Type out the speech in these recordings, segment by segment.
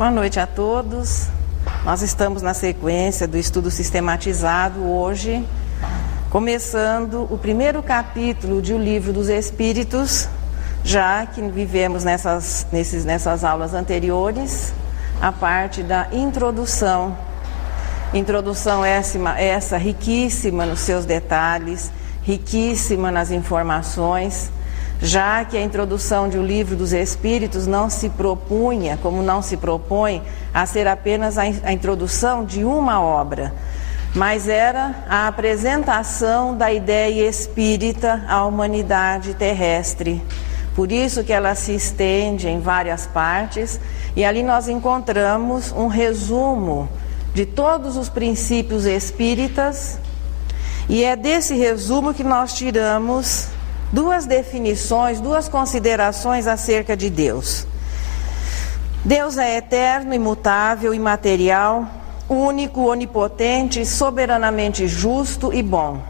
Boa noite a todos. Nós estamos na sequência do estudo sistematizado hoje, começando o primeiro capítulo de O Livro dos Espíritos, já que vivemos nessas aulas anteriores, a parte da introdução. Introdução essa riquíssima nos seus detalhes, riquíssima nas informações, já que a introdução de O Livro dos Espíritos não se propunha, como não se propõe, a ser apenas a introdução de uma obra, mas era a apresentação da ideia espírita à humanidade terrestre. Por isso que ela se estende em várias partes, e ali nós encontramos um resumo de todos os princípios espíritas, e é desse resumo que nós tiramos duas definições, duas considerações acerca de Deus. Deus é eterno, imutável, imaterial, único, onipotente, soberanamente justo e bom.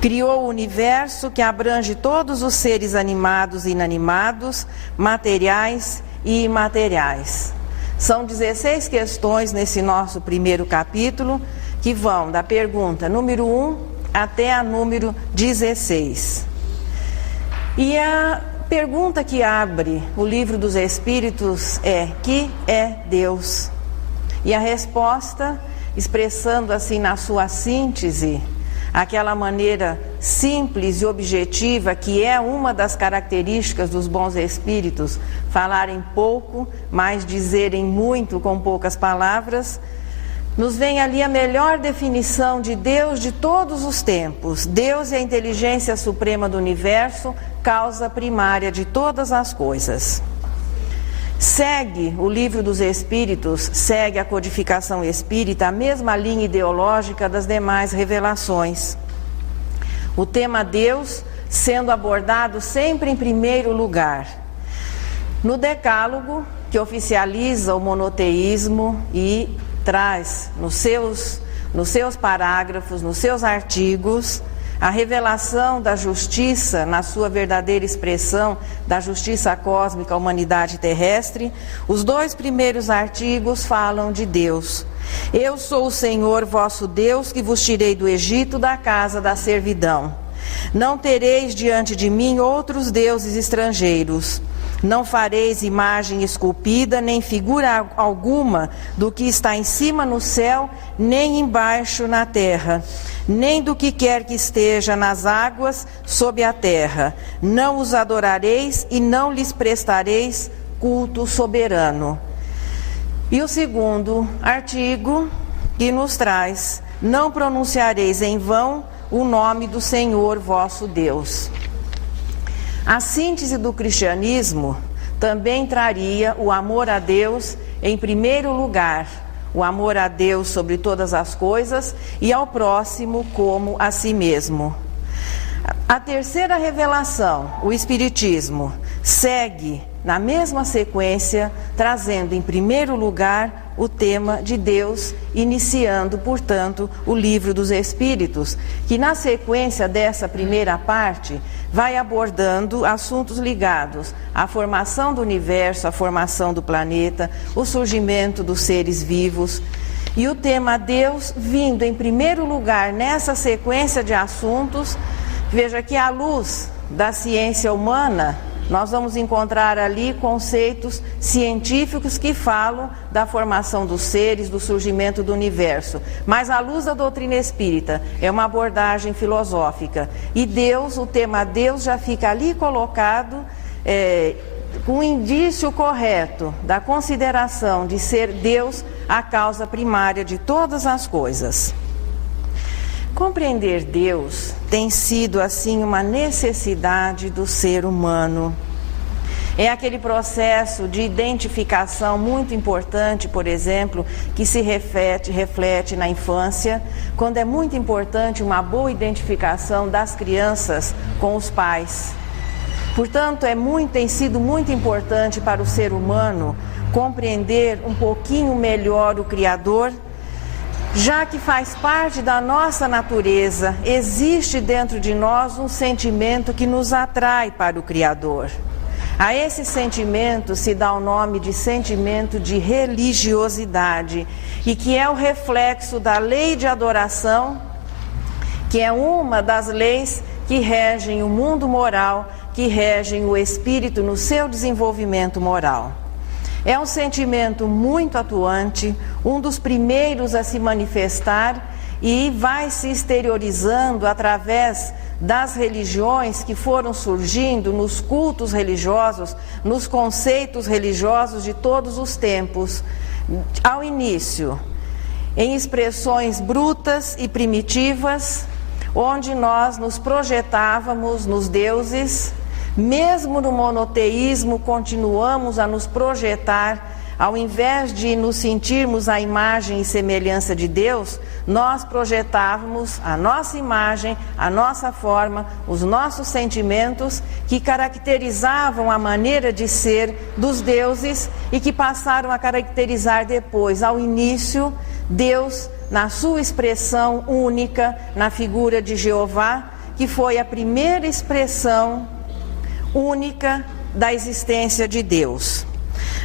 Criou o universo que abrange todos os seres animados e inanimados, materiais e imateriais. São 16 questões nesse nosso primeiro capítulo, que vão da pergunta número 1 até a número 16. E a pergunta que abre o Livro dos Espíritos é: que é Deus? E a resposta, expressando assim na sua síntese, aquela maneira simples e objetiva que é uma das características dos bons espíritos, falarem pouco, mas dizerem muito com poucas palavras, nos vem ali a melhor definição de Deus de todos os tempos. Deus é a inteligência suprema do universo, causa primária de todas as coisas. Segue o Livro dos Espíritos, segue a codificação espírita, a mesma linha ideológica das demais revelações. O tema Deus sendo abordado sempre em primeiro lugar. No Decálogo, que oficializa o monoteísmo e traz nos seus parágrafos, nos seus artigos, a revelação da justiça, na sua verdadeira expressão, da justiça cósmica à humanidade terrestre, os dois primeiros artigos falam de Deus. Eu sou o Senhor vosso Deus, que vos tirei do Egito, da casa da servidão. Não tereis diante de mim outros deuses estrangeiros. Não fareis imagem esculpida, nem figura alguma do que está em cima no céu, nem embaixo na terra, nem do que quer que esteja nas águas sob a terra. Não os adorareis e não lhes prestareis culto soberano. E o segundo artigo que nos traz: não pronunciareis em vão o nome do Senhor vosso Deus. A síntese do cristianismo também traria o amor a Deus em primeiro lugar, o amor a Deus sobre todas as coisas e ao próximo como a si mesmo. A terceira revelação, o Espiritismo, segue na mesma sequência, trazendo em primeiro lugar o tema de Deus, iniciando, portanto, o Livro dos Espíritos, que na sequência dessa primeira parte vai abordando assuntos ligados à formação do universo, à formação do planeta, o surgimento dos seres vivos, e o tema Deus vindo em primeiro lugar nessa sequência de assuntos. Veja que à luz da ciência humana, nós vamos encontrar ali conceitos científicos que falam da formação dos seres, do surgimento do universo. Mas à luz da doutrina espírita, é uma abordagem filosófica. E Deus, o tema Deus já fica ali colocado com o indício correto da consideração de ser Deus a causa primária de todas as coisas. Compreender Deus tem sido, assim, uma necessidade do ser humano. É aquele processo de identificação muito importante, por exemplo, que se reflete na infância, quando é muito importante uma boa identificação das crianças com os pais. Portanto, tem sido muito importante para o ser humano compreender um pouquinho melhor o Criador, já que faz parte da nossa natureza, existe dentro de nós um sentimento que nos atrai para o Criador. A esse sentimento se dá o nome de sentimento de religiosidade, e que é o reflexo da lei de adoração, que é uma das leis que regem o mundo moral, que regem o espírito no seu desenvolvimento moral. É um sentimento muito atuante, um dos primeiros a se manifestar, e vai se exteriorizando através das religiões que foram surgindo nos cultos religiosos, nos conceitos religiosos de todos os tempos. Ao início, em expressões brutas e primitivas, onde nós nos projetávamos nos deuses, mesmo no monoteísmo continuamos a nos projetar. Ao invés de nos sentirmos a imagem e semelhança de Deus, nós projetávamos a nossa imagem, a nossa forma, os nossos sentimentos, que caracterizavam a maneira de ser dos deuses e que passaram a caracterizar depois, ao início, Deus na sua expressão única, na figura de Jeová, que foi a primeira expressão única da existência de Deus.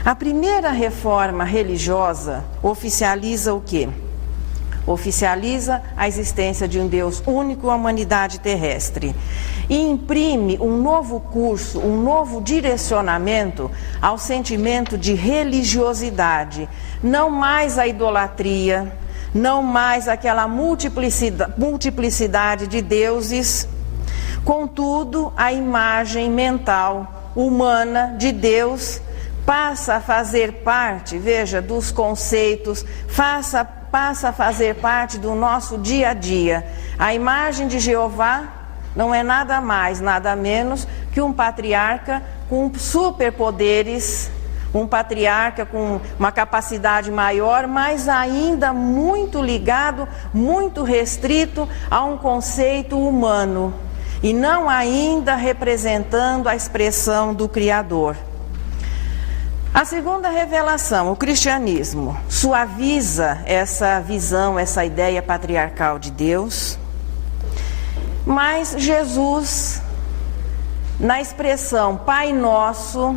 A primeira reforma religiosa oficializa o quê? Oficializa a existência de um Deus único à humanidade terrestre e imprime um novo curso, um novo direcionamento ao sentimento de religiosidade. Não mais a idolatria, não mais aquela multiplicidade de deuses, contudo, a imagem mental humana de Deus passa a fazer parte, veja, dos conceitos, passa a fazer parte do nosso dia a dia. A imagem de Jeová não é nada mais, nada menos que um patriarca com superpoderes, um patriarca com uma capacidade maior, mas ainda muito ligado, muito restrito a um conceito humano, e não ainda representando a expressão do Criador. A segunda revelação, o cristianismo, suaviza essa visão, essa ideia patriarcal de Deus, mas Jesus, na expressão Pai Nosso,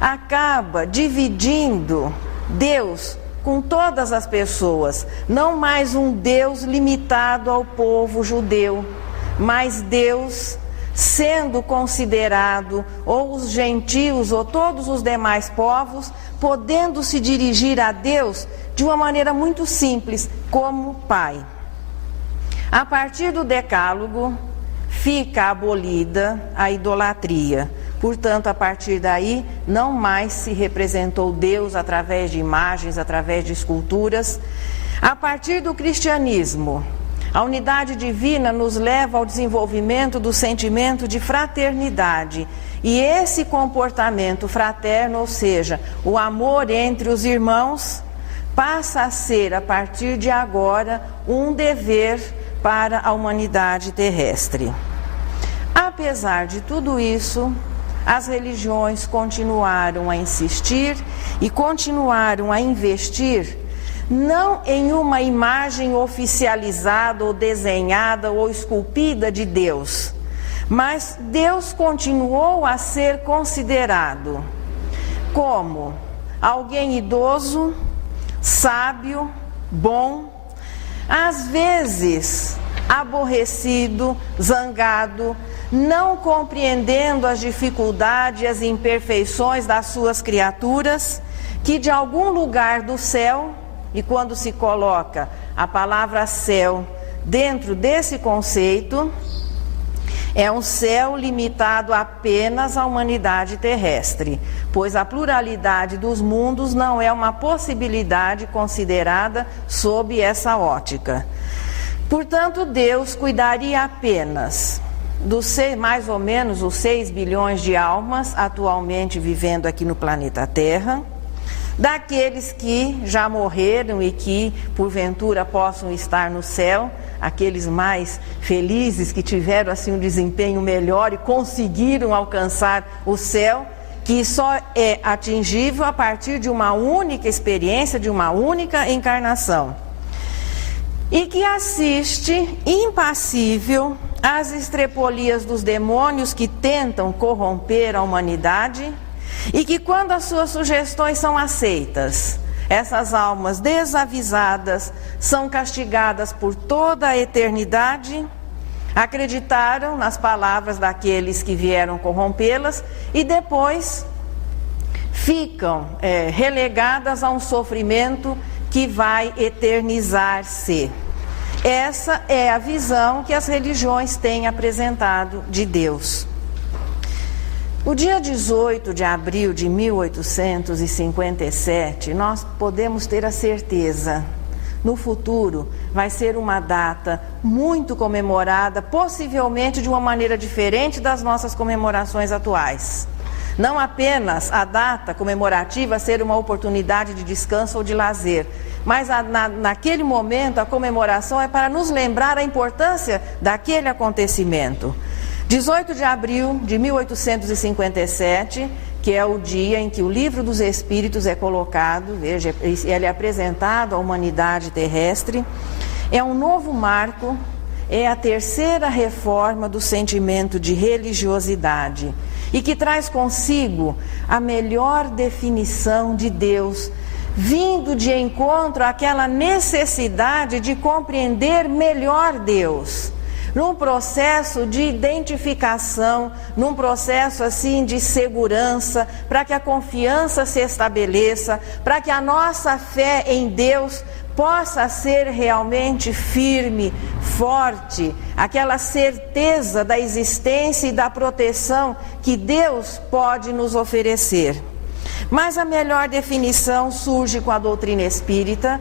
acaba dividindo Deus com todas as pessoas, não mais um Deus limitado ao povo judeu, mas Deus sendo considerado, ou os gentios, ou todos os demais povos, podendo se dirigir a Deus de uma maneira muito simples, como Pai. A partir do Decálogo, fica abolida a idolatria. Portanto, a partir daí, não mais se representou Deus através de imagens, através de esculturas. A partir do cristianismo, a unidade divina nos leva ao desenvolvimento do sentimento de fraternidade. E esse comportamento fraterno, ou seja, o amor entre os irmãos, passa a ser, a partir de agora, um dever para a humanidade terrestre. Apesar de tudo isso, as religiões continuaram a insistir e continuaram a investir não em uma imagem oficializada ou desenhada ou esculpida de Deus, mas Deus continuou a ser considerado como alguém idoso, sábio, bom, às vezes aborrecido, zangado, não compreendendo as dificuldades e as imperfeições das suas criaturas, que de algum lugar do céu, e quando se coloca a palavra céu dentro desse conceito, é um céu limitado apenas à humanidade terrestre, pois a pluralidade dos mundos não é uma possibilidade considerada sob essa ótica. Portanto, Deus cuidaria apenas dos mais ou menos os 6 bilhões de almas atualmente vivendo aqui no planeta Terra, daqueles que já morreram e que porventura possam estar no céu, aqueles mais felizes que tiveram assim um desempenho melhor e conseguiram alcançar o céu, que só é atingível a partir de uma única experiência, de uma única encarnação. E que assiste impassível às estrepolias dos demônios que tentam corromper a humanidade, E que quando as suas sugestões são aceitas, essas almas desavisadas são castigadas por toda a eternidade, acreditaram nas palavras daqueles que vieram corrompê-las e depois ficam relegadas a um sofrimento que vai eternizar-se. Essa é a visão que as religiões têm apresentado de Deus. O dia 18 de abril de 1857, nós podemos ter a certeza, no futuro vai ser uma data muito comemorada, possivelmente de uma maneira diferente das nossas comemorações atuais. Não apenas a data comemorativa ser uma oportunidade de descanso ou de lazer, mas naquele momento a comemoração é para nos lembrar a importância daquele acontecimento. 18 de abril de 1857, que é o dia em que o Livro dos Espíritos é colocado, veja, ele é apresentado à humanidade terrestre, é um novo marco, é a terceira reforma do sentimento de religiosidade e que traz consigo a melhor definição de Deus, vindo de encontro àquela necessidade de compreender melhor Deus, num processo de identificação, num processo assim de segurança, para que a confiança se estabeleça, para que a nossa fé em Deus possa ser realmente firme, forte, aquela certeza da existência e da proteção que Deus pode nos oferecer. Mas a melhor definição surge com a doutrina espírita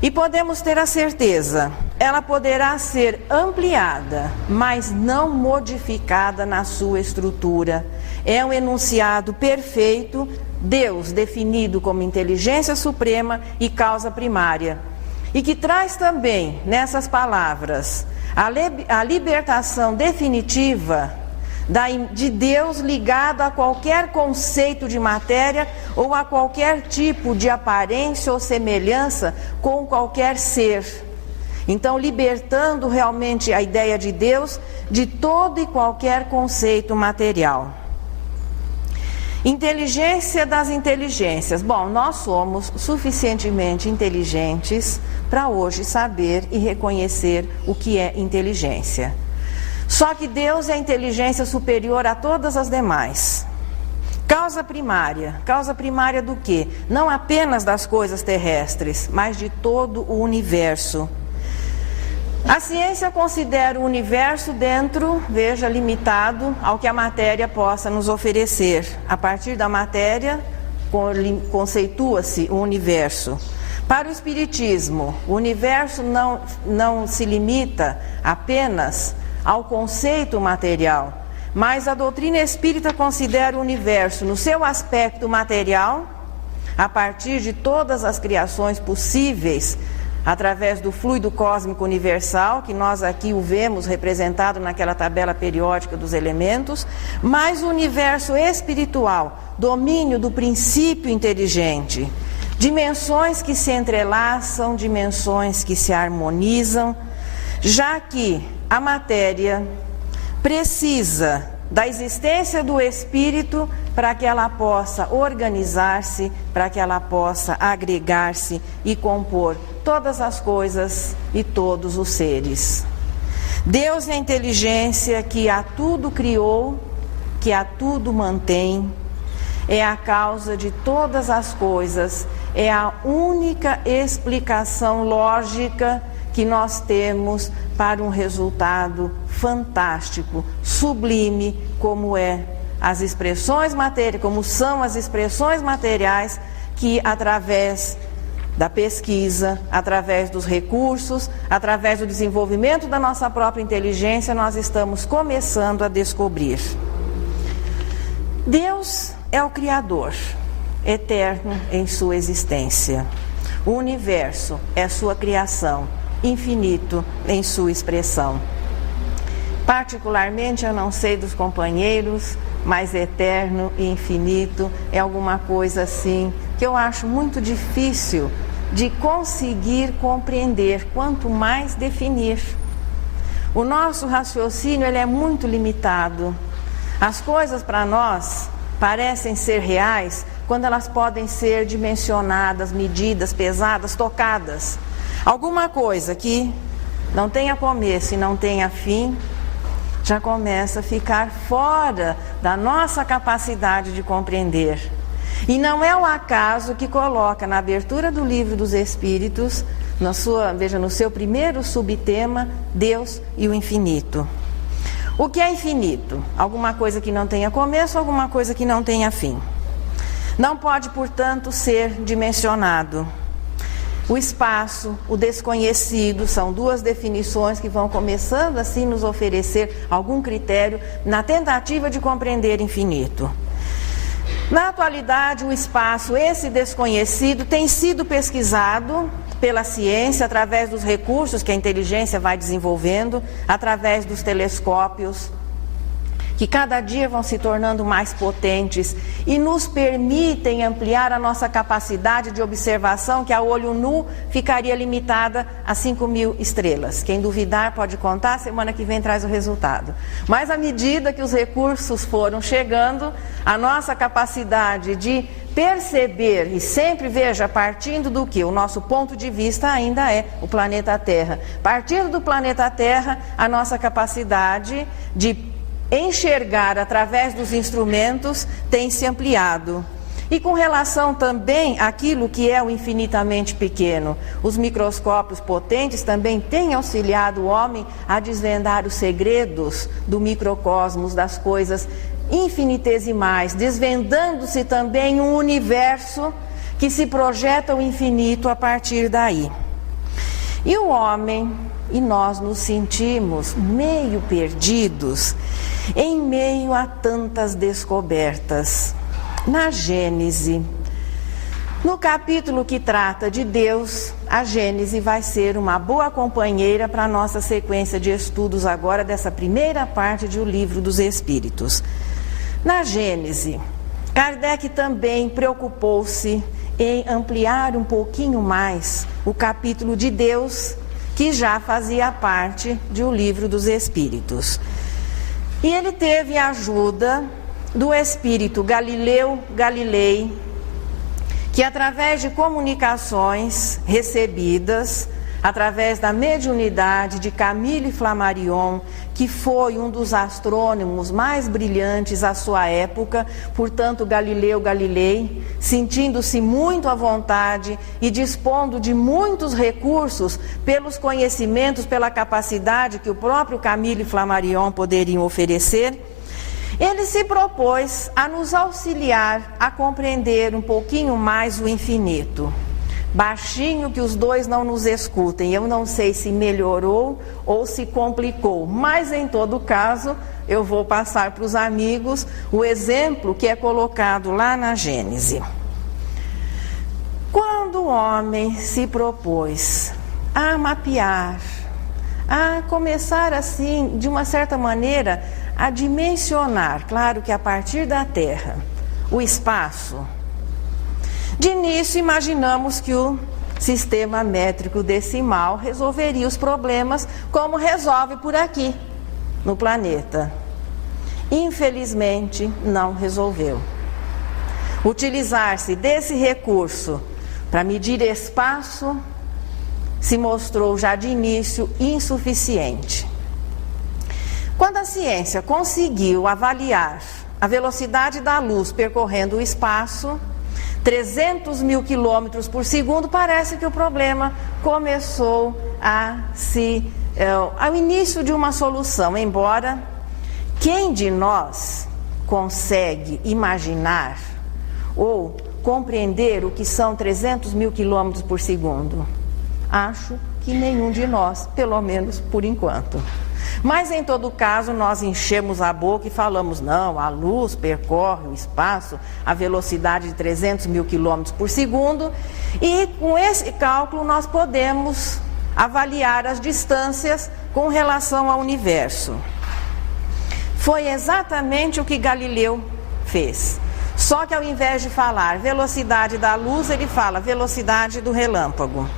e podemos ter a certeza, ela poderá ser ampliada, mas não modificada na sua estrutura. É um enunciado perfeito, Deus definido como inteligência suprema e causa primária. E que traz também, nessas palavras, a libertação definitiva de Deus ligado a qualquer conceito de matéria ou a qualquer tipo de aparência ou semelhança com qualquer ser. Então, libertando realmente a ideia de Deus de todo e qualquer conceito material. Inteligência das inteligências. Bom, nós somos suficientemente inteligentes para hoje saber e reconhecer o que é inteligência. Só que Deus é a inteligência superior a todas as demais. Causa primária do quê? Não apenas das coisas terrestres, mas de todo o universo. A ciência considera o universo dentro, veja, limitado ao que a matéria possa nos oferecer. A partir da matéria, conceitua-se o universo. Para o Espiritismo, o universo não se limita apenas ao conceito material, mas a doutrina espírita considera o universo no seu aspecto material, a partir de todas as criações possíveis, através do fluido cósmico universal, que nós aqui o vemos representado naquela tabela periódica dos elementos, mas o universo espiritual, domínio do princípio inteligente, dimensões que se entrelaçam, dimensões que se harmonizam, já que a matéria precisa da existência do espírito para que ela possa organizar-se, para que ela possa agregar-se e compor todas as coisas e todos os seres. Deus é a inteligência que a tudo criou, que a tudo mantém, é a causa de todas as coisas, é a única explicação lógica que nós temos para um resultado fantástico, sublime, como são as expressões materiais que através da pesquisa, através dos recursos, através do desenvolvimento da nossa própria inteligência, nós estamos começando a descobrir. Deus é o Criador, eterno em sua existência. O universo é sua criação, infinito em sua expressão. Particularmente, eu não sei dos companheiros, mas eterno e infinito é alguma coisa assim que eu acho muito difícil de conseguir compreender, quanto mais definir. O nosso raciocínio ele é muito limitado. As coisas para nós parecem ser reais quando elas podem ser dimensionadas, medidas, pesadas, tocadas. Alguma coisa que não tenha começo e não tenha fim, já começa a ficar fora da nossa capacidade de compreender. E não é o acaso que coloca na abertura do Livro dos Espíritos, no seu primeiro subtema, Deus e o infinito. O que é infinito? Alguma coisa que não tenha começo, alguma coisa que não tenha fim. Não pode, portanto, ser dimensionado. O espaço, o desconhecido, são duas definições que vão começando assim nos oferecer algum critério na tentativa de compreender infinito. Na atualidade, o espaço, esse desconhecido, tem sido pesquisado pela ciência através dos recursos que a inteligência vai desenvolvendo, através dos telescópios, que cada dia vão se tornando mais potentes e nos permitem ampliar a nossa capacidade de observação, que a olho nu ficaria limitada a 5.000 estrelas. Quem duvidar pode contar, semana que vem traz o resultado. Mas à medida que os recursos foram chegando, a nossa capacidade de perceber, e sempre veja, partindo do que? O nosso ponto de vista ainda é o planeta Terra. Partindo do planeta Terra, a nossa capacidade de enxergar através dos instrumentos tem se ampliado. E com relação também àquilo que é o infinitamente pequeno, os microscópios potentes também têm auxiliado o homem a desvendar os segredos do microcosmos, das coisas infinitesimais, desvendando-se também um universo que se projeta o infinito a partir daí. E o homem, e nós nos sentimos meio perdidos em meio a tantas descobertas. Na Gênese, no capítulo que trata de Deus, a Gênese vai ser uma boa companheira para a nossa sequência de estudos agora dessa primeira parte do Livro dos Espíritos. Na Gênese, Kardec também preocupou-se em ampliar um pouquinho mais o capítulo de Deus, que já fazia parte do Livro dos Espíritos. E ele teve a ajuda do espírito Galileu Galilei, que através de comunicações recebidas, através da mediunidade de Camille Flammarion, que foi um dos astrônomos mais brilhantes à sua época, portanto Galileu Galilei, sentindo-se muito à vontade e dispondo de muitos recursos pelos conhecimentos, pela capacidade que o próprio Camille Flammarion poderia oferecer, ele se propôs a nos auxiliar a compreender um pouquinho mais o infinito. Baixinho que os dois não nos escutem, eu não sei se melhorou ou se complicou, mas em todo caso eu vou passar para os amigos o exemplo que é colocado lá na Gênese. Quando o homem se propôs a mapear, a começar assim, de uma certa maneira, a dimensionar, claro que a partir da Terra, o espaço, de início, imaginamos que o sistema métrico decimal resolveria os problemas como resolve por aqui, no planeta. Infelizmente, não resolveu. Utilizar-se desse recurso para medir espaço se mostrou já de início insuficiente. Quando a ciência conseguiu avaliar a velocidade da luz percorrendo o espaço, 300.000 quilômetros por segundo, parece que o problema começou ao início de uma solução, embora quem de nós consegue imaginar ou compreender o que são 300.000 quilômetros por segundo? Acho que nenhum de nós, pelo menos por enquanto. Mas em todo caso nós enchemos a boca e falamos, não, a luz percorre o espaço a velocidade de 300.000 quilômetros por segundo e com esse cálculo nós podemos avaliar as distâncias com relação ao universo. Foi exatamente o que Galileu fez, só que ao invés de falar velocidade da luz, ele fala velocidade do relâmpago.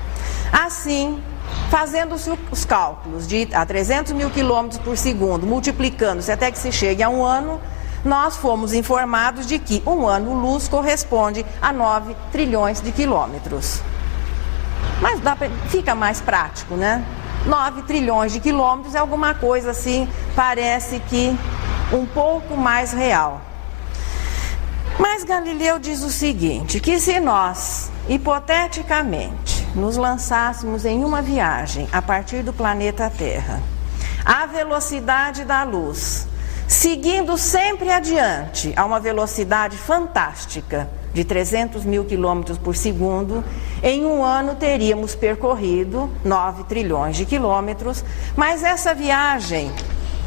Assim, fazendo-se os cálculos a 300.000 quilômetros por segundo, multiplicando-se até que se chegue a um ano, nós fomos informados de que um ano-luz corresponde a 9 trilhões de quilômetros. Mas fica mais prático, né? 9 trilhões de quilômetros é alguma coisa assim, parece que um pouco mais real. Mas Galileu diz o seguinte, que se nós, hipoteticamente, nos lançássemos em uma viagem a partir do planeta Terra, à velocidade da luz, seguindo sempre adiante a uma velocidade fantástica de 300 mil quilômetros por segundo, em um ano teríamos percorrido 9 trilhões de quilômetros, mas essa viagem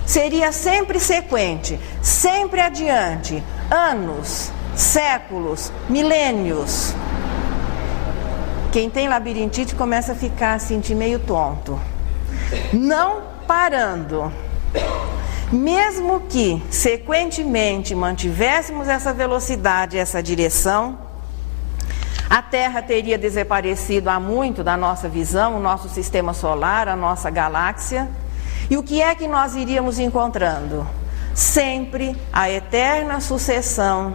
seria sempre sequente, sempre adiante, anos, séculos, milênios. Quem tem labirintite começa a sentir meio tonto. Não parando. Mesmo que sequentemente mantivéssemos essa velocidade, essa direção, a Terra teria desaparecido há muito da nossa visão, o nosso sistema solar, a nossa galáxia. E o que é que nós iríamos encontrando? Sempre a eterna sucessão,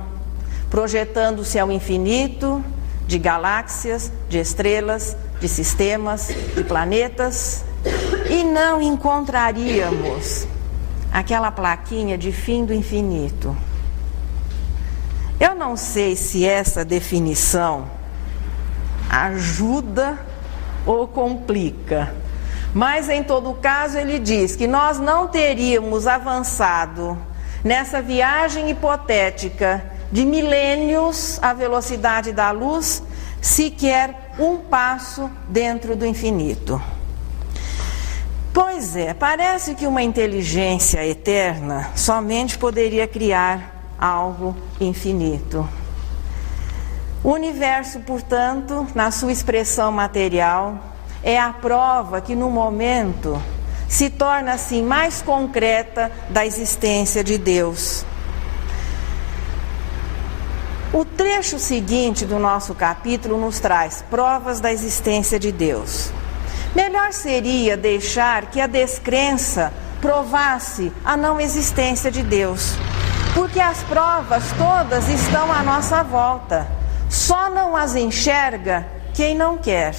projetando-se ao infinito de galáxias, de estrelas, de sistemas, de planetas, e não encontraríamos aquela plaquinha de fim do infinito. Eu não sei se essa definição ajuda ou complica, mas em todo caso ele diz que nós não teríamos avançado nessa viagem hipotética de milênios à velocidade da luz, sequer um passo dentro do infinito. Pois é, parece que uma inteligência eterna somente poderia criar algo infinito. O universo, portanto, na sua expressão material, é a prova que no momento se torna assim mais concreta da existência de Deus. O trecho seguinte do nosso capítulo nos traz provas da existência de Deus. Melhor seria deixar que a descrença provasse a não existência de Deus, porque as provas todas estão à nossa volta, só não as enxerga quem não quer.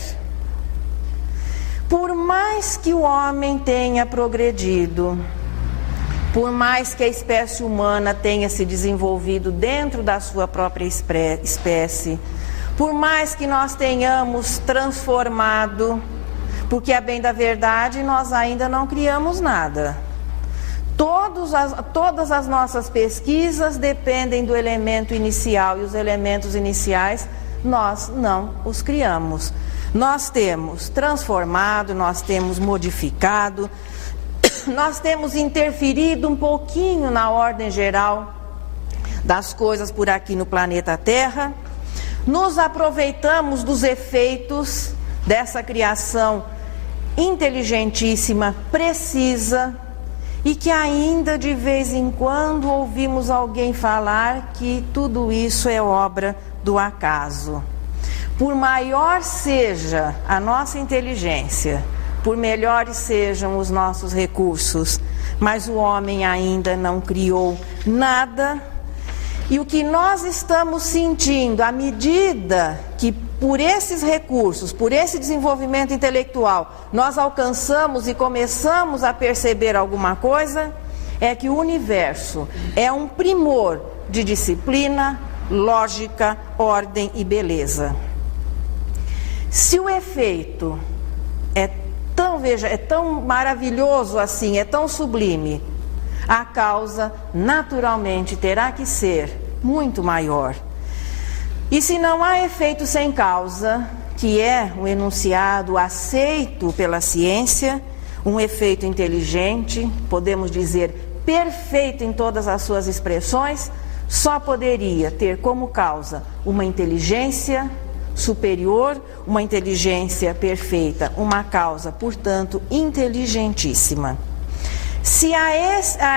Por mais que o homem tenha progredido, por mais que a espécie humana tenha se desenvolvido dentro da sua própria espécie, por mais que nós tenhamos transformado, porque a bem da verdade nós ainda não criamos nada. Todas as nossas pesquisas dependem do elemento inicial, e os elementos iniciais nós não os criamos. Nós temos transformado, nós temos modificado, nós temos interferido um pouquinho na ordem geral das coisas por aqui no planeta Terra, nos aproveitamos dos efeitos dessa criação inteligentíssima, precisa, e que ainda de vez em quando ouvimos alguém falar que tudo isso é obra do acaso. Por maior seja a nossa inteligência, por melhores sejam os nossos recursos, mas o homem ainda não criou nada. E o que nós estamos sentindo à medida que por esses recursos, por esse desenvolvimento intelectual, nós alcançamos e começamos a perceber alguma coisa, é que o universo é um primor de disciplina, lógica, ordem e beleza. Se o efeito é tão maravilhoso assim, é tão sublime, a causa naturalmente terá que ser muito maior. E se não há efeito sem causa, que é um enunciado aceito pela ciência, um efeito inteligente, podemos dizer perfeito em todas as suas expressões, só poderia ter como causa uma inteligência superior, uma inteligência perfeita, uma causa, portanto, inteligentíssima. Se a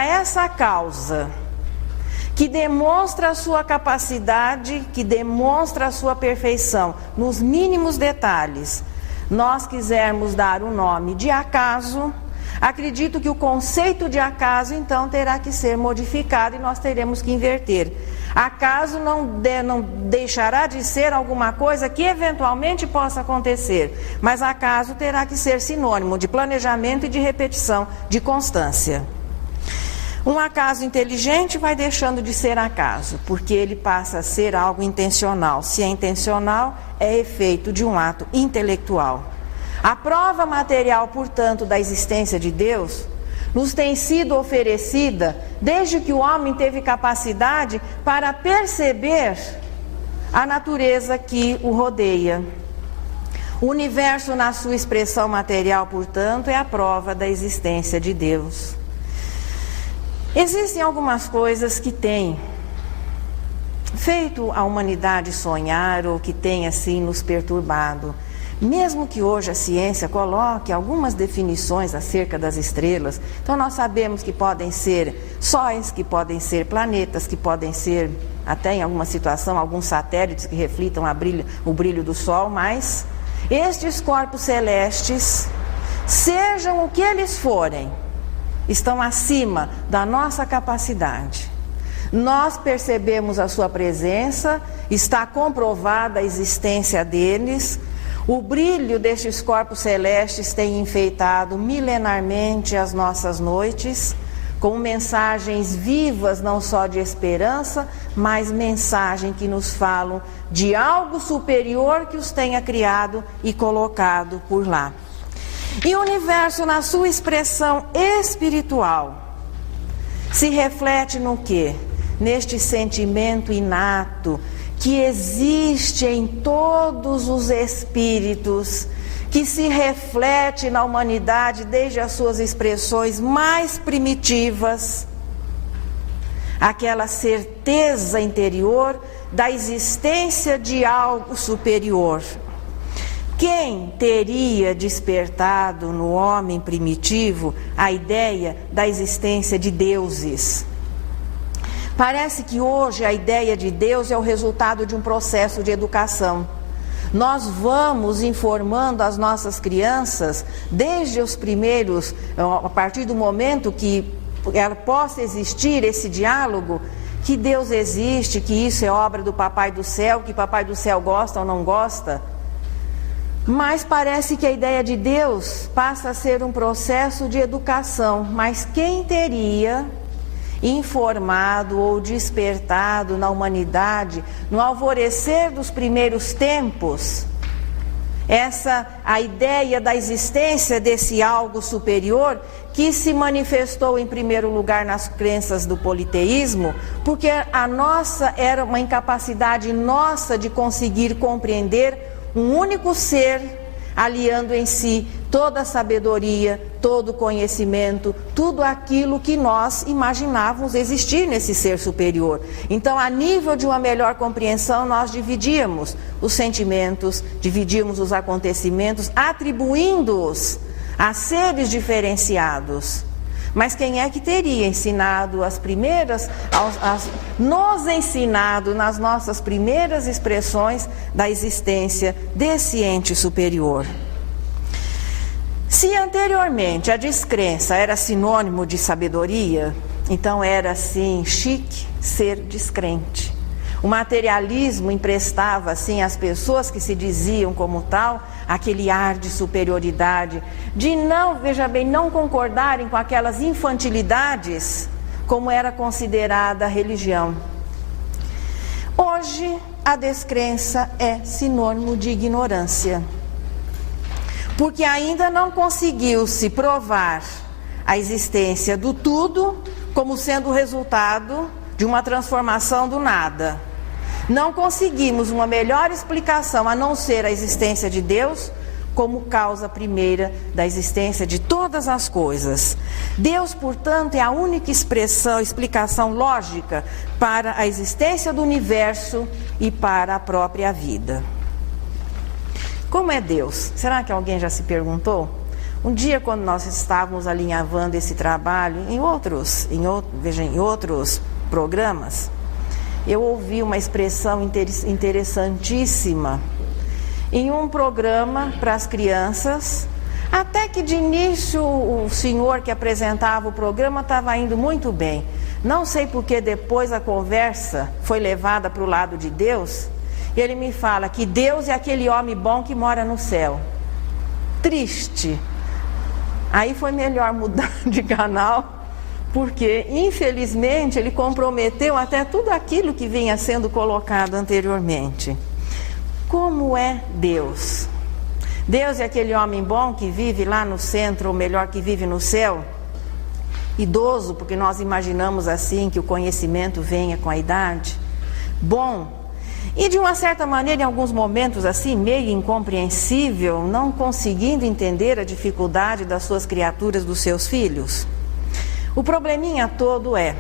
essa causa, que demonstra a sua capacidade, que demonstra a sua perfeição nos mínimos detalhes, nós quisermos dar o nome de acaso, Acredito que o conceito de acaso, então, terá que ser modificado e nós teremos que inverter. Acaso não deixará de ser alguma coisa que eventualmente possa acontecer, mas acaso terá que ser sinônimo de planejamento e de repetição, de constância. Um acaso inteligente vai deixando de ser acaso, porque ele passa a ser algo intencional. Se é intencional, é efeito de um ato intelectual. A prova material, portanto, da existência de Deus nos tem sido oferecida desde que o homem teve capacidade para perceber a natureza que o rodeia. O universo, na sua expressão material, portanto, é a prova da existência de Deus. Existem algumas coisas que têm feito a humanidade sonhar ou que têm, assim, nos perturbado. Mesmo que hoje a ciência coloque algumas definições acerca das estrelas, então nós sabemos que podem ser sóis, que podem ser planetas, que podem ser, até em alguma situação, alguns satélites que reflitam o brilho do Sol, mas estes corpos celestes, sejam o que eles forem, estão acima da nossa capacidade. Nós percebemos a sua presença, está comprovada a existência deles. O brilho destes corpos celestes tem enfeitado milenarmente as nossas noites, com mensagens vivas, não só de esperança, mas mensagem que nos falam de algo superior que os tenha criado e colocado por lá. E o universo, na sua expressão espiritual, se reflete no quê? Neste sentimento inato que existe em todos os espíritos, que se reflete na humanidade desde as suas expressões mais primitivas, aquela certeza interior da existência de algo superior. Quem teria despertado no homem primitivo a ideia da existência de deuses? Parece que hoje a ideia de Deus é o resultado de um processo de educação. Nós vamos informando as nossas crianças, desde os primeiros, a partir do momento que ela possa existir esse diálogo, que Deus existe, que isso é obra do Papai do Céu, que Papai do Céu gosta ou não gosta. Mas parece que a ideia de Deus passa a ser um processo de educação. Mas quem teria informado ou despertado na humanidade, no alvorecer dos primeiros tempos, a ideia da existência desse algo superior, que se manifestou em primeiro lugar nas crenças do politeísmo, porque a nossa era uma incapacidade nossa de conseguir compreender um único ser, aliando em si toda a sabedoria, todo o conhecimento, tudo aquilo que nós imaginávamos existir nesse ser superior. Então, a nível de uma melhor compreensão, nós dividíamos os sentimentos, dividíamos os acontecimentos, atribuindo-os a seres diferenciados. Mas quem é que teria ensinado nos ensinado nas nossas primeiras expressões da existência desse ente superior? Se anteriormente a descrença era sinônimo de sabedoria, então era assim chique ser descrente. O materialismo emprestava assim às pessoas que se diziam como tal aquele ar de superioridade, de não concordarem com aquelas infantilidades como era considerada a religião. Hoje a descrença é sinônimo de ignorância, porque ainda não conseguiu-se provar a existência do tudo como sendo o resultado de uma transformação do nada. Não conseguimos uma melhor explicação a não ser a existência de Deus como causa primeira da existência de todas as coisas. Deus, portanto, é a única explicação lógica para a existência do universo e para a própria vida. Como é Deus? Será que alguém já se perguntou? Um dia, quando nós estávamos alinhavando esse trabalho em outros programas, eu ouvi uma expressão interessantíssima. Em um programa para as crianças, Até que de início o senhor que apresentava o programa estava indo muito bem. Não sei porque depois a conversa foi levada para o lado de Deus. Ele me fala que Deus é aquele homem bom que mora no céu. Triste. Aí foi melhor mudar de canal, porque infelizmente ele comprometeu até tudo aquilo que vinha sendo colocado anteriormente. Como é Deus? Deus é aquele homem bom que vive lá no centro, ou melhor, que vive no céu? Idoso, porque nós imaginamos assim que o conhecimento venha com a idade. Bom. E de uma certa maneira, em alguns momentos assim, meio incompreensível, não conseguindo entender a dificuldade das suas criaturas, dos seus filhos. O probleminha todo é,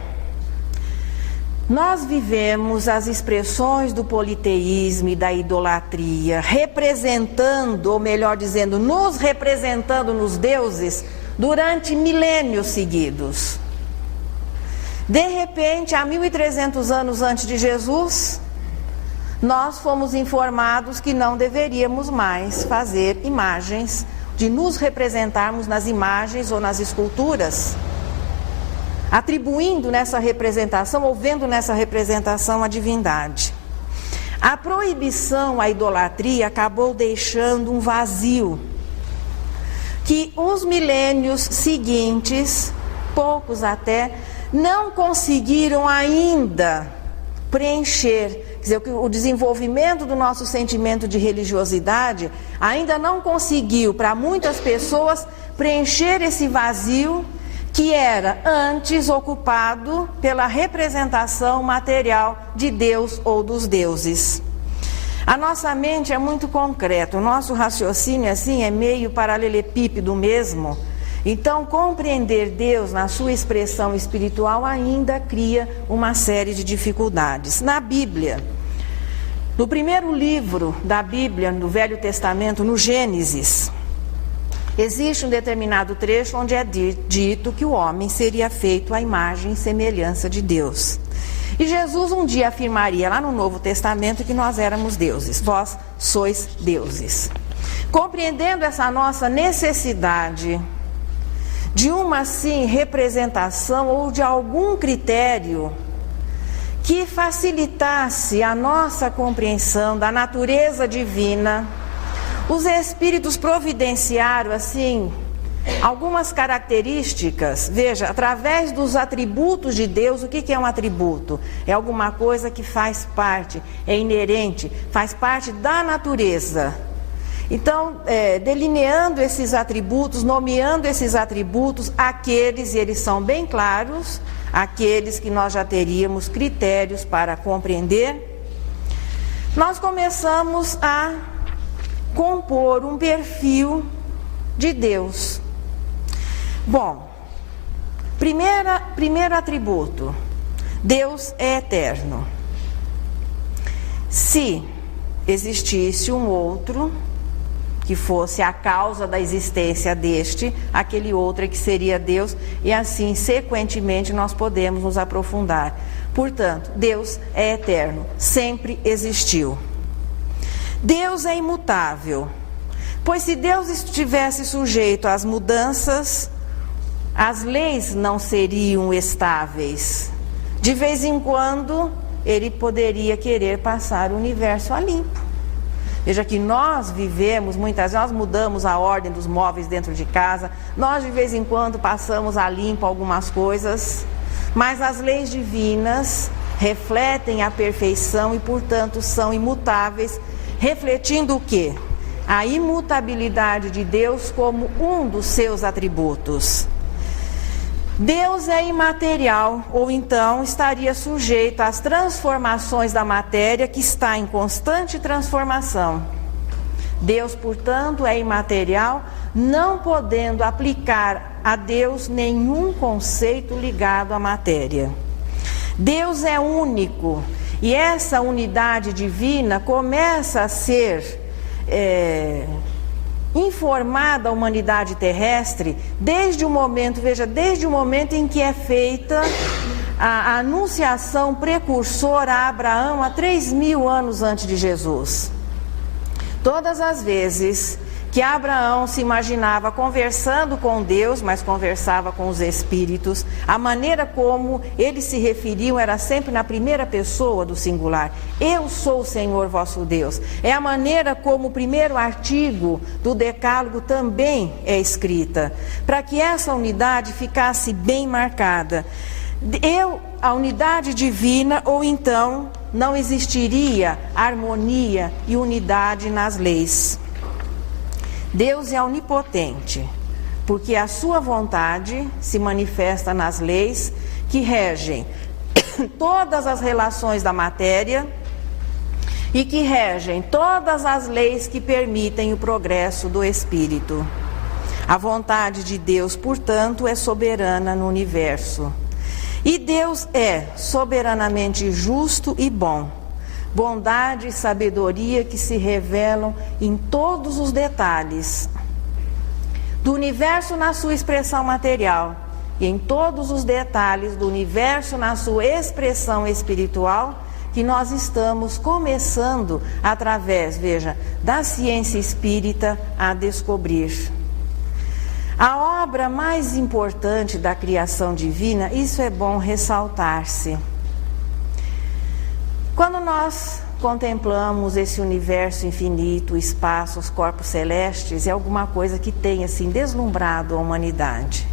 nós vivemos as expressões do politeísmo e da idolatria, representando, ou melhor dizendo, nos representando nos deuses durante milênios seguidos. De repente, há 1300 anos antes de Jesus, nós fomos informados que não deveríamos mais fazer imagens, de nos representarmos nas imagens ou nas esculturas, atribuindo nessa representação ou vendo nessa representação a divindade. A proibição à idolatria acabou deixando um vazio que os milênios seguintes, poucos até, não conseguiram ainda preencher. Quer dizer, o desenvolvimento do nosso sentimento de religiosidade ainda não conseguiu, para muitas pessoas, preencher esse vazio que era antes ocupado pela representação material de Deus ou dos deuses. A nossa mente é muito concreta, o nosso raciocínio assim é meio paralelepípedo mesmo. Então, compreender Deus na sua expressão espiritual ainda cria uma série de dificuldades. Na Bíblia, no primeiro livro da Bíblia, no Velho Testamento, no Gênesis, existe um determinado trecho onde é dito que o homem seria feito à imagem e semelhança de Deus. E Jesus um dia afirmaria lá no Novo Testamento que nós éramos deuses, vós sois deuses. Compreendendo essa nossa necessidade de uma, assim, representação ou de algum critério que facilitasse a nossa compreensão da natureza divina, os espíritos providenciaram, assim, algumas características. Veja, através dos atributos de Deus. O que é um atributo? É alguma coisa que faz parte, é inerente, faz parte da natureza. Então, delineando esses atributos, nomeando esses atributos, aqueles, e eles são bem claros, aqueles que nós já teríamos critérios para compreender, nós começamos a compor um perfil de Deus. Bom, primeiro atributo, Deus é eterno. Se existisse um outro que fosse a causa da existência deste, aquele outro é que seria Deus, e assim, sequentemente, nós podemos nos aprofundar. Portanto, Deus é eterno, sempre existiu. Deus é imutável, pois se Deus estivesse sujeito às mudanças, as leis não seriam estáveis. De vez em quando, ele poderia querer passar o universo a limpo. Veja que nós vivemos, muitas vezes, nós mudamos a ordem dos móveis dentro de casa, nós de vez em quando passamos a limpo algumas coisas, mas as leis divinas refletem a perfeição e, portanto, são imutáveis, refletindo o quê? A imutabilidade de Deus como um dos seus atributos. Deus é imaterial, ou então estaria sujeito às transformações da matéria que está em constante transformação. Deus, portanto, é imaterial, não podendo aplicar a Deus nenhum conceito ligado à matéria. Deus é único, e essa unidade divina começa a ser informada a humanidade terrestre desde o momento, veja, desde o momento em que é feita a anunciação precursora a Abraão há 3.000 anos antes de Jesus. Todas as vezes que Abraão se imaginava conversando com Deus, mas conversava com os espíritos. A maneira como eles se referiam era sempre na primeira pessoa do singular. Eu sou o Senhor vosso Deus. É a maneira como o primeiro artigo do Decálogo também é escrita, para que essa unidade ficasse bem marcada. A unidade divina, ou então não existiria harmonia e unidade nas leis. Deus é onipotente, porque a sua vontade se manifesta nas leis que regem todas as relações da matéria e que regem todas as leis que permitem o progresso do espírito. A vontade de Deus, portanto, é soberana no universo. E Deus é soberanamente justo e bom. Bondade e sabedoria que se revelam em todos os detalhes do universo na sua expressão material e em todos os detalhes do universo na sua expressão espiritual, que nós estamos começando através, veja, da ciência espírita a descobrir. A obra mais importante da criação divina, isso é bom ressaltar-se. Quando nós contemplamos esse universo infinito, o espaço, os corpos celestes, é alguma coisa que tem assim deslumbrado a humanidade.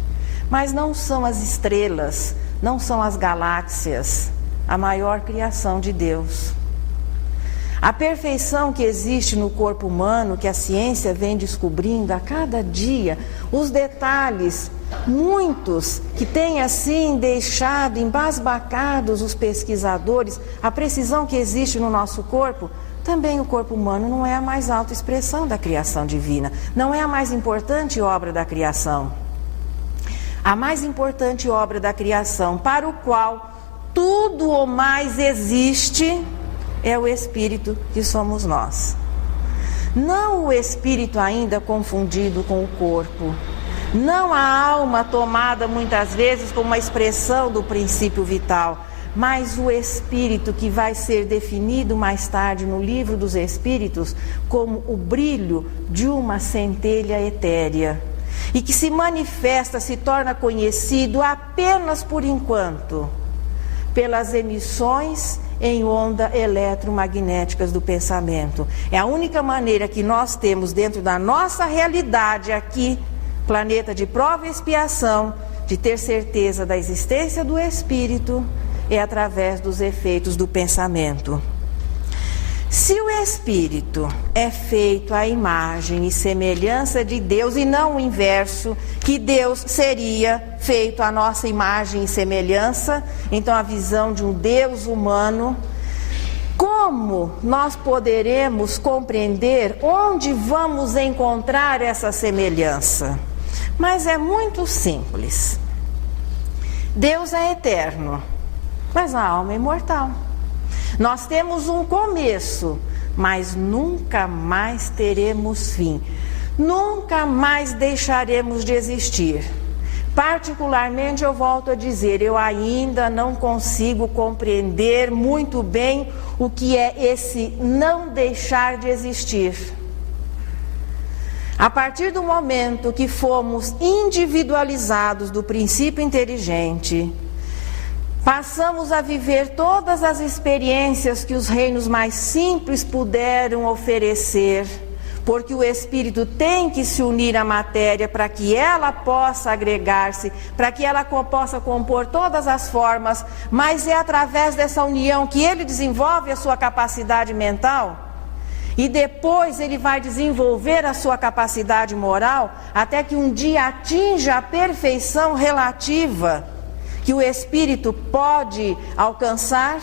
Mas não são as estrelas, não são as galáxias, a maior criação de Deus. A perfeição que existe no corpo humano, que a ciência vem descobrindo a cada dia, os detalhes, muitos que têm assim deixado embasbacados os pesquisadores, a precisão que existe no nosso corpo, também o corpo humano não é a mais alta expressão da criação divina, não é a mais importante obra da criação. A mais importante obra da criação, para o qual tudo o mais existe, é o espírito que somos nós. Não o espírito ainda confundido com o corpo. Não a alma tomada muitas vezes como uma expressão do princípio vital, mas o espírito que vai ser definido mais tarde no Livro dos Espíritos como o brilho de uma centelha etérea e que se manifesta, se torna conhecido apenas por enquanto, pelas emissões em onda eletromagnéticas do pensamento. É a única maneira que nós temos dentro da nossa realidade aqui, planeta de prova e expiação, de ter certeza da existência do espírito, é através dos efeitos do pensamento. Se o espírito é feito à imagem e semelhança de Deus e não o inverso, que Deus seria feito à nossa imagem e semelhança, então a visão de um Deus humano, como nós poderemos compreender onde vamos encontrar essa semelhança? Mas é muito simples. Deus é eterno, mas a alma é imortal. Nós temos um começo, mas nunca mais teremos fim. Nunca mais deixaremos de existir. Particularmente, eu volto a dizer, eu ainda não consigo compreender muito bem o que é esse não deixar de existir. A partir do momento que fomos individualizados do princípio inteligente, passamos a viver todas as experiências que os reinos mais simples puderam oferecer, porque o espírito tem que se unir à matéria para que ela possa agregar-se, para que ela possa compor todas as formas, mas é através dessa união que ele desenvolve a sua capacidade mental e depois ele vai desenvolver a sua capacidade moral até que um dia atinja a perfeição relativa que o espírito pode alcançar.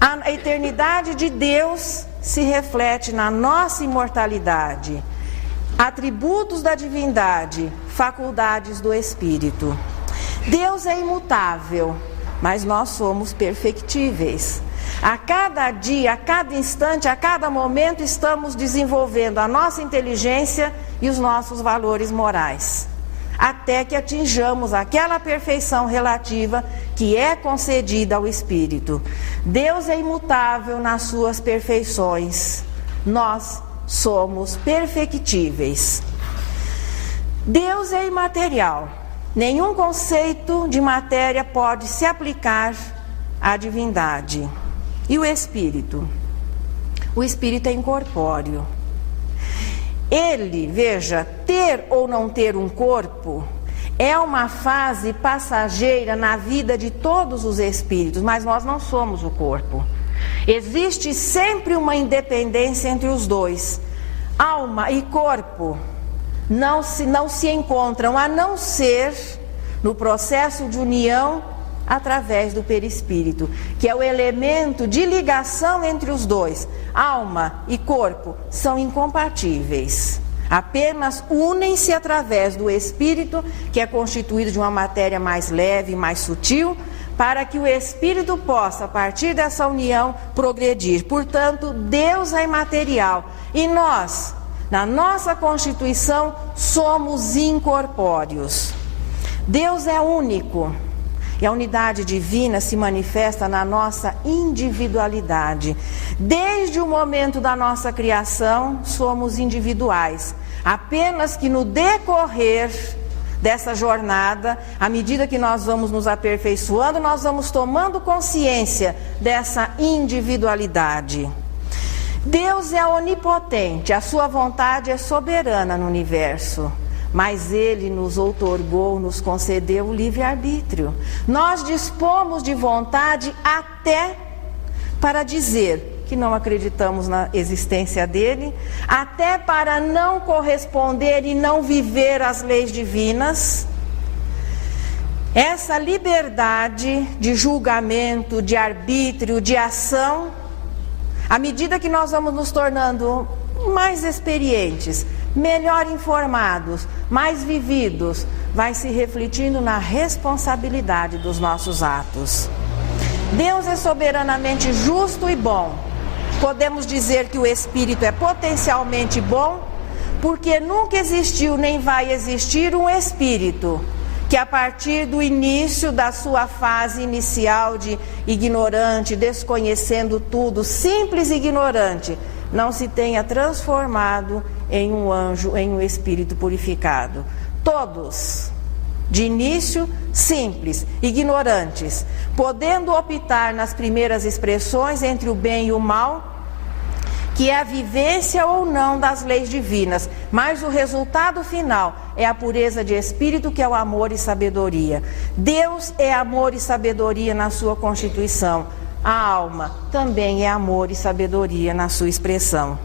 A eternidade de Deus se reflete na nossa imortalidade, atributos da divindade, faculdades do espírito. Deus é imutável, mas nós somos perfectíveis. A cada dia, a cada instante, a cada momento estamos desenvolvendo a nossa inteligência e os nossos valores morais, até que atinjamos aquela perfeição relativa que é concedida ao Espírito. Deus é imutável nas suas perfeições. Nós somos perfectíveis. Deus é imaterial. Nenhum conceito de matéria pode se aplicar à divindade. E o Espírito? O Espírito é incorpóreo. Ele, veja, ter ou não ter um corpo é uma fase passageira na vida de todos os espíritos, mas nós não somos o corpo. Existe sempre uma independência entre os dois. Alma e corpo não se encontram, a não ser no processo de união através do perispírito, que é o elemento de ligação entre os dois. Alma e corpo são incompatíveis. Apenas unem-se através do espírito, que é constituído de uma matéria mais leve, mais sutil, para que o espírito possa, a partir dessa união, progredir. Portanto, Deus é imaterial e nós, na nossa constituição, somos incorpóreos. Deus é único. E a unidade divina se manifesta na nossa individualidade. Desde o momento da nossa criação, somos individuais. Apenas que no decorrer dessa jornada, à medida que nós vamos nos aperfeiçoando, nós vamos tomando consciência dessa individualidade. Deus é onipotente, a sua vontade é soberana no universo. Mas Ele nos outorgou, nos concedeu o livre-arbítrio. Nós dispomos de vontade até para dizer que não acreditamos na existência dEle, até para não corresponder e não viver as leis divinas. Essa liberdade de julgamento, de arbítrio, de ação, à medida que nós vamos nos tornando mais experientes, melhor informados, mais vividos, vai se refletindo na responsabilidade dos nossos atos. Deus é soberanamente justo e bom. Podemos dizer que o Espírito é potencialmente bom, porque nunca existiu nem vai existir um Espírito que a partir do início da sua fase inicial de ignorante, desconhecendo tudo, simples ignorante, não se tenha transformado em um anjo, em um espírito purificado. Todos, de início, simples, ignorantes, podendo optar nas primeiras expressões entre o bem e o mal, que é a vivência ou não das leis divinas, mas o resultado final é a pureza de espírito, que é o amor e sabedoria. Deus é amor e sabedoria na sua constituição. A alma também é amor e sabedoria na sua expressão.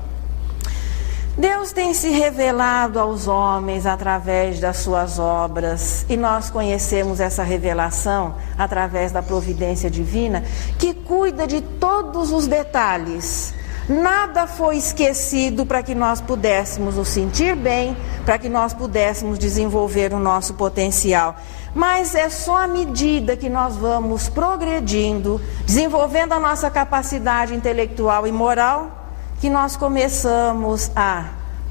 Deus tem se revelado aos homens através das suas obras, e nós conhecemos essa revelação através da providência divina, que cuida de todos os detalhes. Nada foi esquecido para que nós pudéssemos nos sentir bem, para que nós pudéssemos desenvolver o nosso potencial. Mas é só à medida que nós vamos progredindo, desenvolvendo a nossa capacidade intelectual e moral, que nós começamos a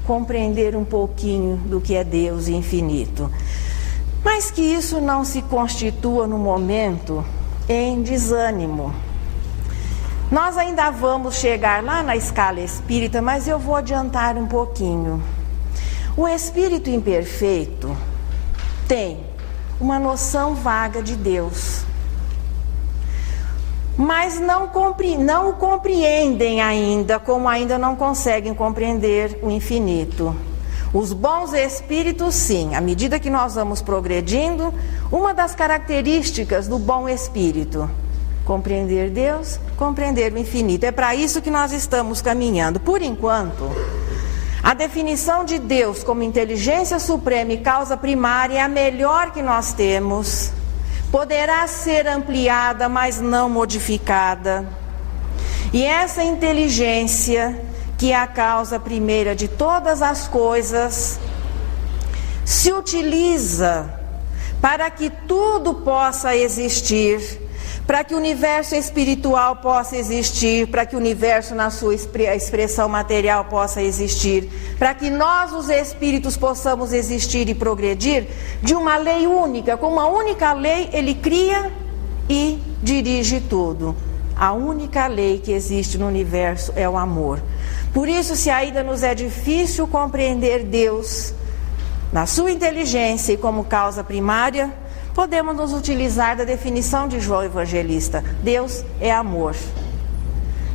compreender um pouquinho do que é Deus infinito. Mas que isso não se constitua no momento em desânimo. Nós ainda vamos chegar lá na escala espírita, mas eu vou adiantar um pouquinho. O espírito imperfeito tem uma noção vaga de Deus, mas não o compreendem ainda, como ainda não conseguem compreender o infinito. Os bons espíritos, sim, à medida que nós vamos progredindo, uma das características do bom espírito, compreender Deus, compreender o infinito. É para isso que nós estamos caminhando. Por enquanto, a definição de Deus como inteligência suprema e causa primária é a melhor que nós temos. Poderá ser ampliada, mas não modificada. E essa inteligência, que é a causa primeira de todas as coisas, se utiliza para que tudo possa existir, para que o universo espiritual possa existir, para que o universo na sua expressão material possa existir, para que nós, os espíritos, possamos existir e progredir de uma lei única. Com uma única lei, ele cria e dirige tudo. A única lei que existe no universo é o amor. Por isso, se ainda nos é difícil compreender Deus na sua inteligência e como causa primária, podemos nos utilizar da definição de João Evangelista: Deus é amor.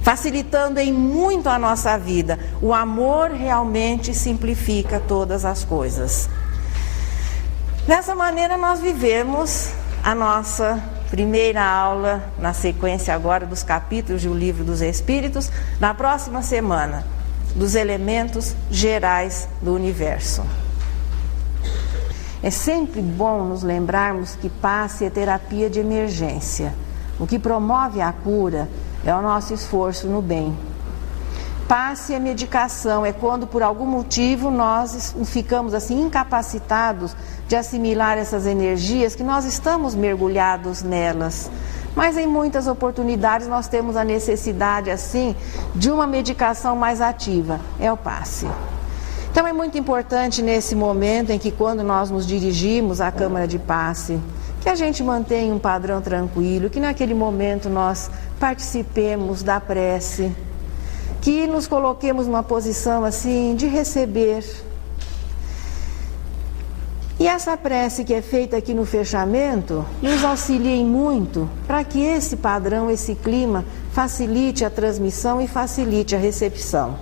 Facilitando em muito a nossa vida. O amor realmente simplifica todas as coisas. Dessa maneira nós vivemos a nossa primeira aula, na sequência agora dos capítulos do Livro dos Espíritos, na próxima semana, dos elementos gerais do universo. É sempre bom nos lembrarmos que passe é terapia de emergência. O que promove a cura é o nosso esforço no bem. Passe é medicação, é quando por algum motivo nós ficamos assim incapacitados de assimilar essas energias, que nós estamos mergulhados nelas. Mas em muitas oportunidades nós temos a necessidade assim de uma medicação mais ativa, é o passe. Então é muito importante nesse momento em que quando nós nos dirigimos à câmara de passe, que a gente mantenha um padrão tranquilo, que naquele momento nós participemos da prece, que nos coloquemos numa posição assim de receber. E essa prece que é feita aqui no fechamento nos auxilia muito para que esse padrão, esse clima facilite a transmissão e facilite a recepção.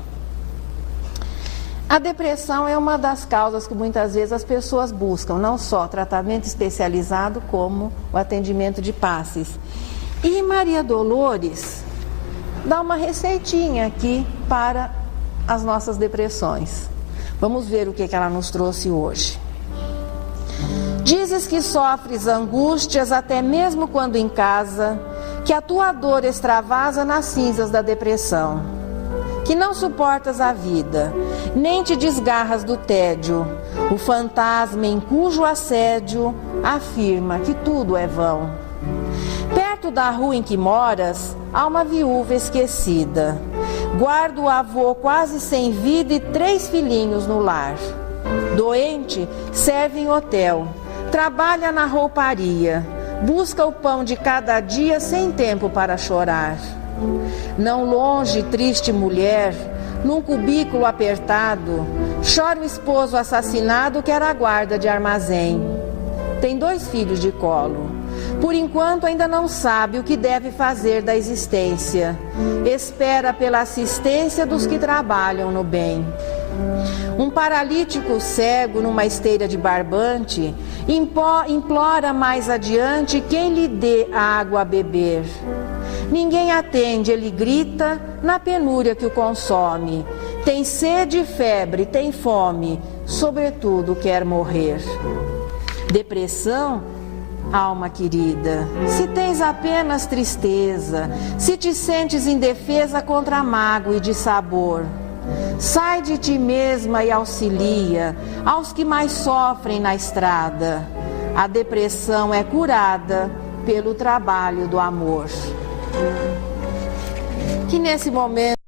A depressão é uma das causas que muitas vezes as pessoas buscam, não só tratamento especializado, como o atendimento de passes. E Maria Dolores dá uma receitinha aqui para as nossas depressões. Vamos ver o que ela nos trouxe hoje. Dizes que sofres angústias até mesmo quando em casa, que a tua dor extravasa nas cinzas da depressão, que não suportas a vida, nem te desgarras do tédio, o fantasma em cujo assédio afirma que tudo é vão. Perto da rua em que moras, há uma viúva esquecida. Guarda o avô quase sem vida e 3 filhinhos no lar. Doente, serve em hotel, trabalha na rouparia, busca o pão de cada dia sem tempo para chorar. Não longe, triste mulher, num cubículo apertado, chora o esposo assassinado que era guarda de armazém. Tem 2 filhos de colo. Por enquanto ainda não sabe o que deve fazer da existência. Espera pela assistência dos que trabalham no bem. Um paralítico cego numa esteira de barbante implora mais adiante quem lhe dê água a beber. Ninguém atende, ele grita na penúria que o consome. Tem sede e febre, tem fome, sobretudo quer morrer. Depressão, alma querida, se tens apenas tristeza, se te sentes indefesa contra mágoa e dissabor, sai de ti mesma e auxilia aos que mais sofrem na estrada. A depressão é curada pelo trabalho do amor. Que nesse momento